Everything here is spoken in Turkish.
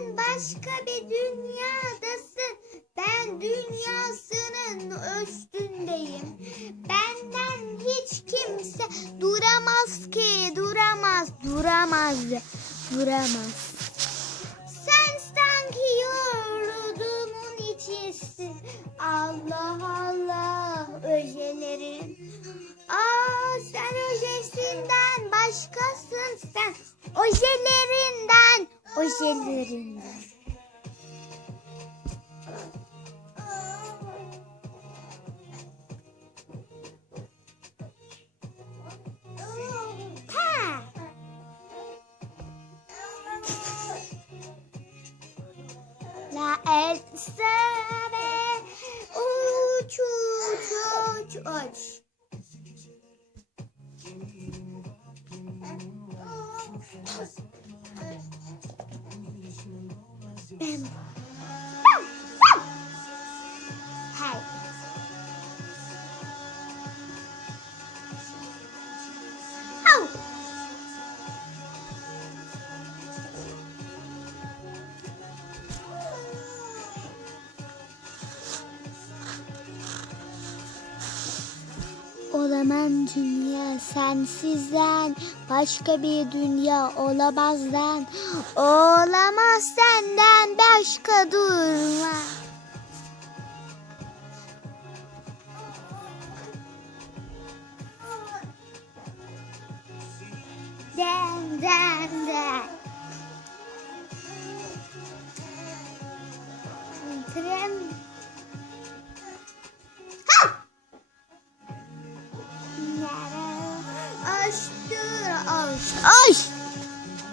Sen başka bir dünyadasın. Ben dünyasının üstündeyim. Benden hiç kimse duramaz ki, duramaz, duramaz, duramaz. Sen sanki yurdumun içisin. Allah Allah ojelerim. Aa sen ojesinden başkasın sen. Ojelerinden, ojelerinden. La el sabe uç uç uç uç. them. Oh! Olamam dünya sensizden Başka bir dünya olamazdan. Olamaz senden başka durma. Den den den. Tren Ice.